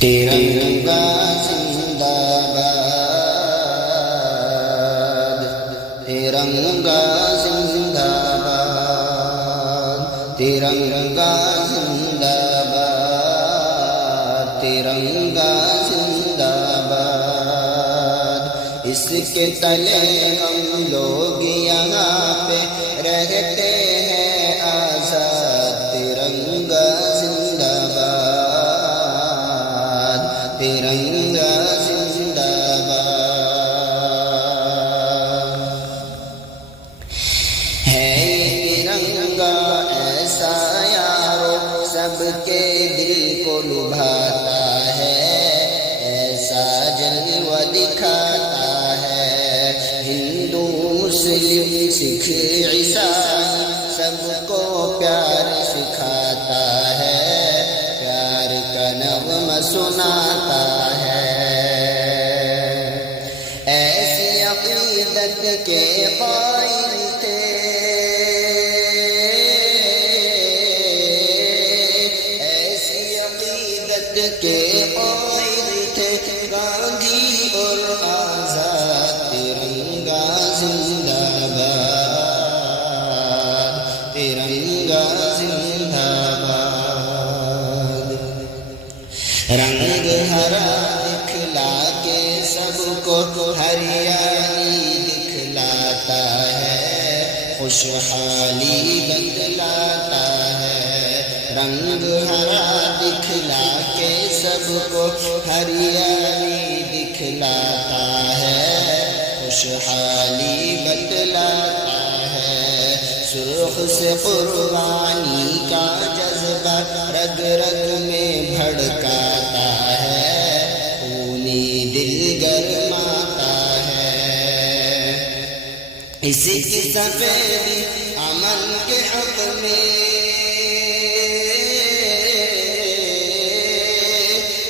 ترنگا زندہ باد، ترنگا زندہ باد، ترنگا زندہ باد، ترنگا زندہ باد۔ اس کے تلے ہم لوگ یہاں پہ رہتے ہیں آزاد، ترنگا زندہ باد، ترنگا زندہ باد۔ ہے یہ ترنگا ایسا یارو سب کے دل کو لبھاتا ہے، ایسا جلوہ دکھاتا ہے، ہندو مسلم سکھ عیسائی سب کو پیار سکھاتا ہے، پیار کا نغمہ سناتا ہے۔ ایسی عقیدت کے قائل تھے، ایسی عقیدت کے قائل تھے گاندھی اور آزاد، ترنگا زندہ باد، ترنگا زندہ باد۔ رنگ ہرا دکھلا کے سب کو ہریالی دکھلاتا ہے، خوشحالی بتلاتا ہے۔ رنگ ہرا دکھلا کے سب کو ہریالی دکھلاتا ہے، خوشحالی بتلاتا ہے۔ سرخ سے قربانی کا جذبہ رگ رگ میں بھڑکاتا ہے، خونی دل گرماتا ہے۔ اسی کی سفیدی امن کے حق میں،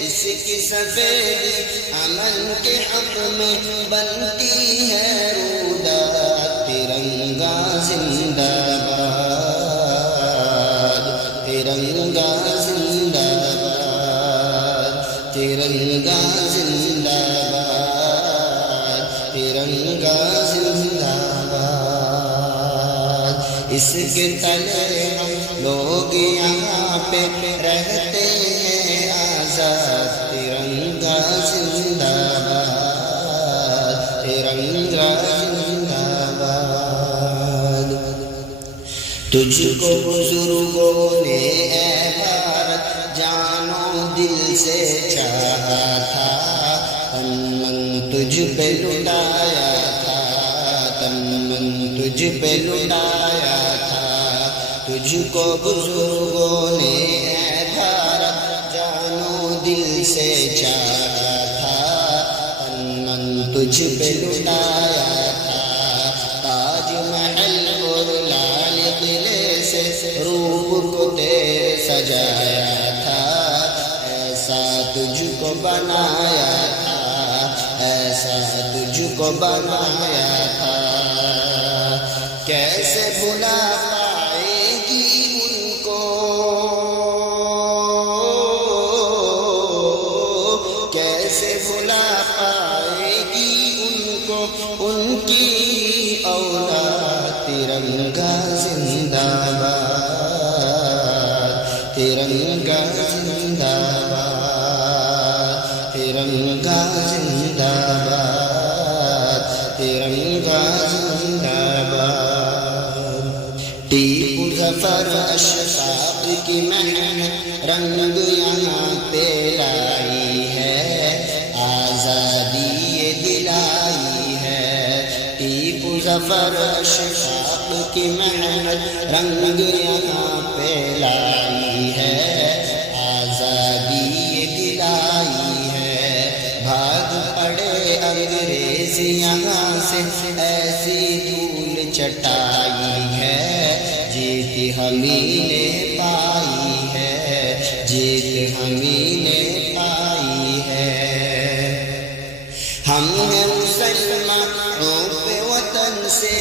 اسی کی سفیدی امن کے حق میں بنتی ہے روداد، ترنگا زندہ باد، ترنگا زندہ باد، ترنگا زندہ باد، ترنگا زندہ باد۔ اس کے تلے ہم لوگ یہاں پہ رہتے ہیں آزاد، ترنگا زندہ باد، ترنگا زندہ باد۔ تجھ کو بزرگوں نے اے بھارت جانو دل سے چاہا تھا، تن من تجھ پہ لٹایا تھا، تن من تجھ پہ لٹایا تھا۔ تجھ کو بزرگوں نے اے بھارت جانو دل سے چاہا تھا، تن من تجھ پہ لٹایا تھا۔ تاج محل اور لال قلعے سے روپ کو تیرے سجایا تھا، ایسا تجھ کو بنایا تھا، ایسا تجھ کو بنایا تھا۔ کیسے بھلا پائے گی ان کو، کیسے بھلا پائے گی ان کو ان کی اولاد، ترنگا زندہ باد، ترنگا زندہ باد، ترنگا زندہ باد، ترنگا زندہ باد۔ ٹیپو ظفر اشفاق کی محنت رنگ یہاں پہ لائی ہے، آزادی یہ دلائی ہے۔ ٹیپو ظفر اشفاق کی محنت رنگ یہاں پہ لائی ہے، آزادی یہ دلائی ہے۔ بھاگ پڑے انگریز یہاں سے ایسی دھول چٹائی ہے، جیت ہمیں نے پائی ہے، جیت ہمیں نے پائی ہے۔ ہم ہیں مسلمانوں پہ وطن سے،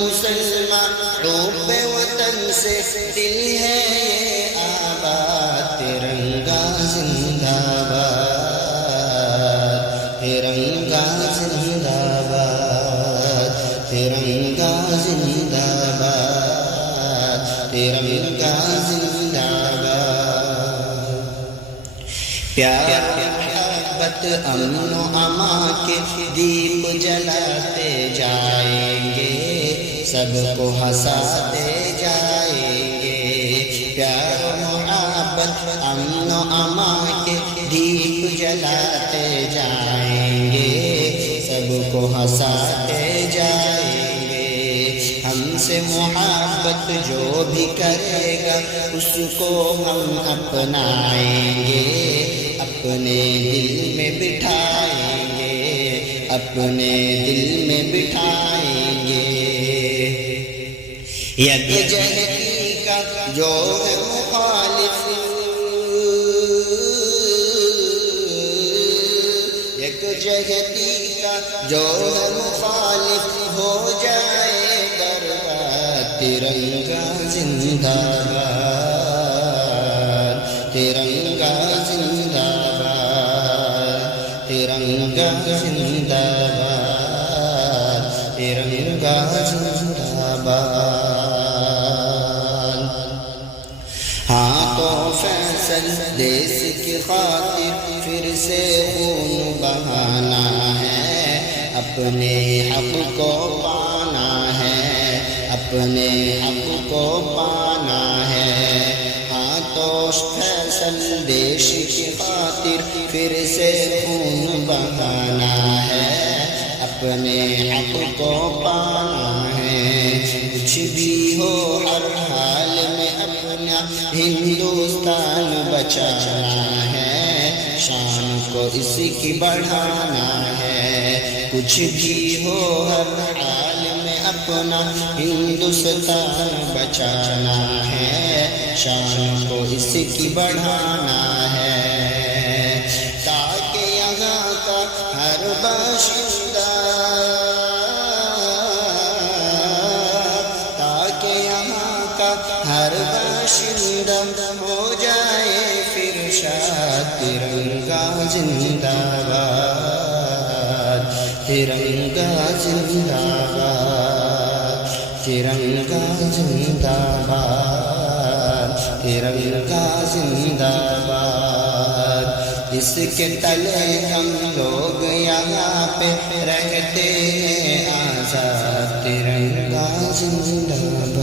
مسلمانوں پہ وطن سے دل پیار محبت امن و امان کے دیپ جلاتے جائیں گے، سب کو ہنساتے جائیں گے۔ پیار محبت امن و امان کے دیپ جلاتے جائیں گے، سب کو ہنساتے جائیں گے۔ ہم سے محبت جو بھی کرے گا اس کو ہم اپنائیں گے، اپنے دل میں بٹھائیں گے، اپنے دل میں بٹھائیں گے۔ یکجہتی کا جو ہے مخالف، یکجہتی کا جو ہے مخالف ہو جائے برباد، ترنگا زندہ باد، ترنگا زندہ باد، ترنگا زندہ باد، ترنگا زندہ باد۔ ہاں تو فیصل دیس کی خاطر پھر سے خون بہانا ہے، اپنے حق کو پانا ہے، اپنے حق کو پانا ہے۔ ہاں تو فیصل دیش کی خاطر پھر سے خون بہانا ہے، اپنے حق کو پانا ہے۔ کچھ بھی ہو ہر حال میں اپنا ہندوستان بچانا ہے، شان کو اس کی بڑھانا ہے۔ کچھ بھی ہو ہر حال میں اپنا ہندوستان بچانا ہے، شان کو اس کی بڑھانا ہے۔ تاکہ یہاں کا ہر باشندہ، تاکہ یہاں کا ہر باشندہ ہو جائے پھر شاد، ترنگا زندہ باد، ترنگا زندہ باد، ترنگا زندہ باد، ترنگا زندہ باد۔ اس کے تلے ہم لوگ یہاں پہ رہتے ہیں آزاد، ترنگا زندہ باد۔